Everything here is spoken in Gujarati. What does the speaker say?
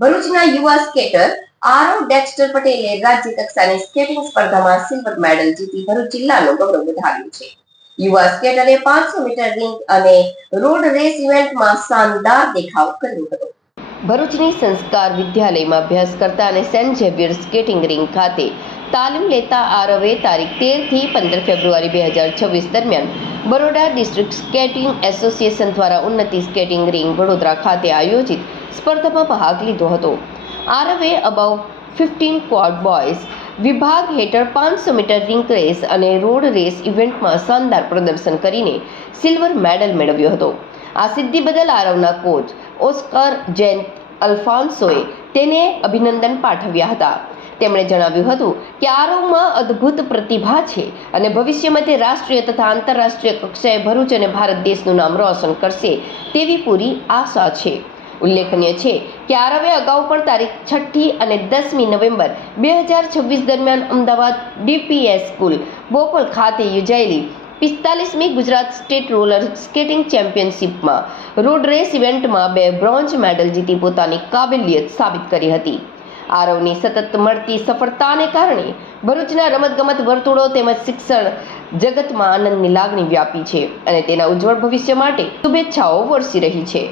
ભરૂચના યુવા સ્કેટર આરવ ડેક્સ્ટર પટેલે રાજ્ય કક્ષાની સ્કેટિંગ સ્પર્ધામાં સિલ્વર મેડલ જીતી ભરૂચ જિલ્લાનું ગૌરવ વધાર્યું છે. યુવા સ્કેટરે 500 મીટર રિંગ અને રોડ રેસ ઇવેન્ટમાં શાનદાર દેખાવ કર્યો હતો. ભરૂચની સંસ્કાર વિદ્યાલયમાં અભ્યાસ કરતા અને સેન્ટ ઝેવિયર સ્કેટિંગ રિંગ ખાતે તાલીમ લેતા આરવે તારીખ 13 થી 15 ફેબ્રુઆરી 2026 દરમિયાન બરોડા ડિસ્ટ્રિક્ટ સ્કેટિંગ એસોસિએશન દ્વારા ઉન્નતિ સ્કેટિંગ રિંગ વડોદરા ખાતે આયોજિત સ્પર્ધામાં ભાગ લીધો હતો. આરવે અબાઉ 15 ક્વાડ બોયઝ વિભાગ હેઠળ 500 મીટર રિંગ રેસ અને રોડ રેસ ઇવેન્ટમાં શાનદાર પ્રદર્શન કરીને સિલ્વર મેડલ મેળવ્યો હતો. આ સિદ્ધિ બદલ આરવના કોચ ઓસ્કર જેન અલ્ફોન્સોએ તેને અભિનંદન પાઠવ્યા હતા. તેમણે જણાવ્યું હતું કે આરવમાં અદ્ભુત પ્રતિભા છે અને ભવિષ્યમાં તે રાષ્ટ્રીય તથા આંતરરાષ્ટ્રીય કક્ષાએ ભરૂચ અને ભારત દેશનું નામ રોશન કરશે તેવી પૂરી આશા છે. ઉલ્લેખનીય છે કે આરવે અગાઉ પણ તારીખ 6 અને 10 નવેમ્બર 2026 દરમિયાન અમદાવાદ ડીપીએસ સ્કૂલ બોપલ ખાતે યોજાયેલી 45મી ગુજરાત સ્ટેટ રોલર સ્કેટિંગ ચેમ્પિયનશિપમાં રોડ રેસ ઇવેન્ટમાં 2 બ્રોન્ઝ મેડલ જીતી પોતાની કાબેલિયત સાબિત કરી હતી. આરવની સતત મળતી સફળતાને કારણે ભરૂચના રમતગમત વર્તુળો તેમજ શિક્ષણ જગતમાં આનંદની લાગણી વ્યાપી છે અને તેના ઉજ્જવળ ભવિષ્ય માટે શુભેચ્છાઓ વરસી રહી છે.